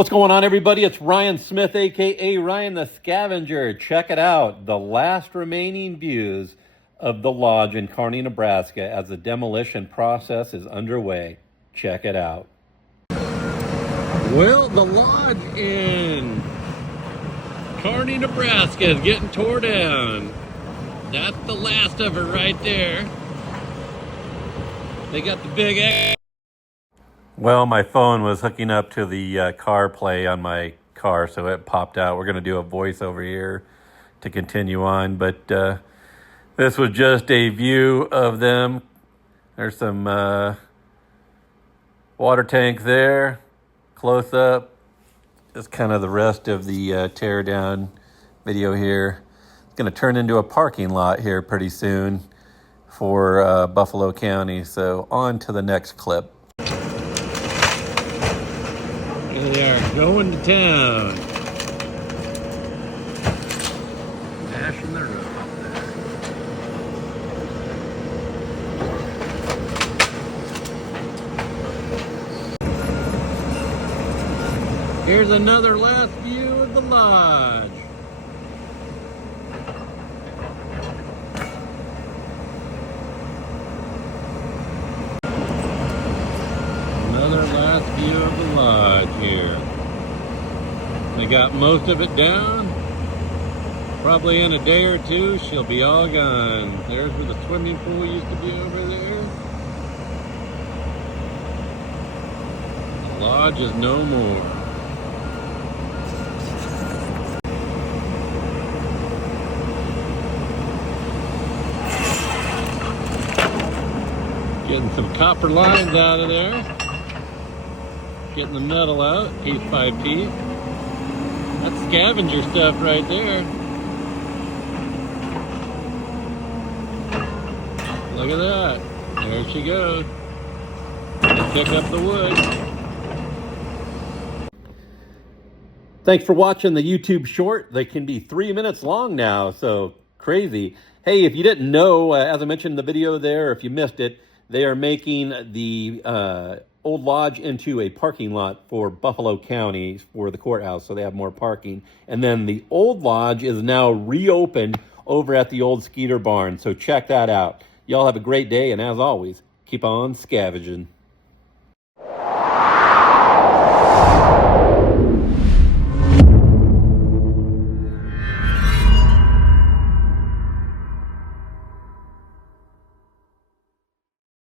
What's going on, everybody? It's Ryan Smith, aka Ryan the Scavenger. Check it out. The last remaining views of the lodge in Kearney, Nebraska as the demolition process is underway. Check it out. Well, the lodge in Kearney, Nebraska is getting tore down. That's the last of it right there. They got the big X. Well, my phone was hooking up to the CarPlay on my car, so it popped out. We're going to do a voiceover here to continue on, but this was just a view of them. There's some water tank there, close up. That's kind of the rest of the tear down video here. It's going to turn into a parking lot here pretty soon for Buffalo County. So on to the next clip. Here they are going to town. Mashing the road. Here's another last view of the lodge. Another last view of the lodge here. They got most of it down. Probably in a day or two, she'll be all gone. There's where the swimming pool used to be over there. The lodge is no more. Getting some copper lines out of there. Getting the metal out, piece by piece. That's scavenger stuff right there. Look at that. There she goes. Let's pick up the wood. Thanks for watching the YouTube short. They can be 3 minutes long now, so crazy. Hey, if you didn't know, as I mentioned in the video there, if you missed it, they are making the old lodge into a parking lot for Buffalo County for the courthouse, so they have more parking. And then the old lodge is now reopened over at the old Skeeter barn, so check that out. Y'all have a great day, and as always, keep on scavenging.